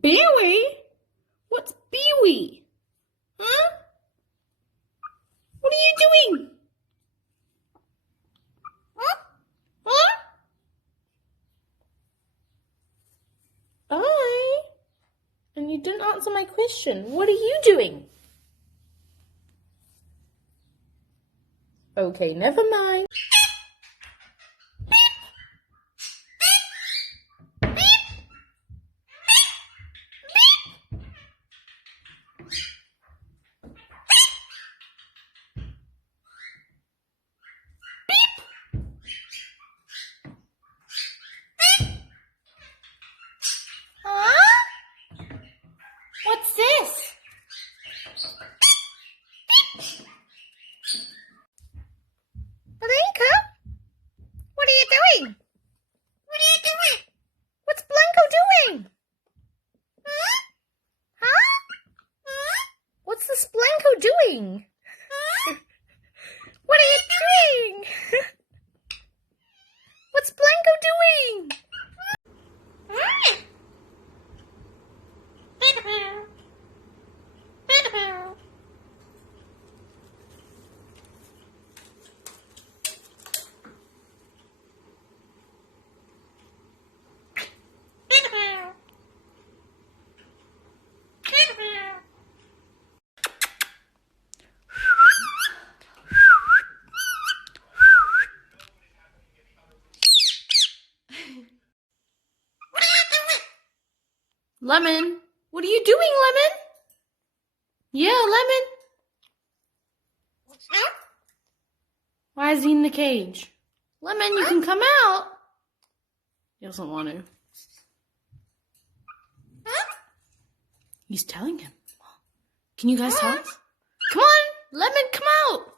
Bewie? What's Bewie? Huh? What are you doing? Huh? And you didn't answer my question. What are you doing? Okay, never mind. Huh? What's this? Blanco? What are you doing? What are you doing? What's Blanco doing? Huh? Huh? What's this Blanco doing? Huh? What are you doing? What's Blanco doing? Huh? Peekahbooh. Peekahbooh. Peekahbooh. Peekahbooh. What are you doing? Lemon, what are you doing, Lemon? Yeah, Lemon. Huh? Why is he in the cage? Lemon, you can come out. He doesn't want to. Huh? He's telling him. Can you guys help? Come on, Lemon, come out.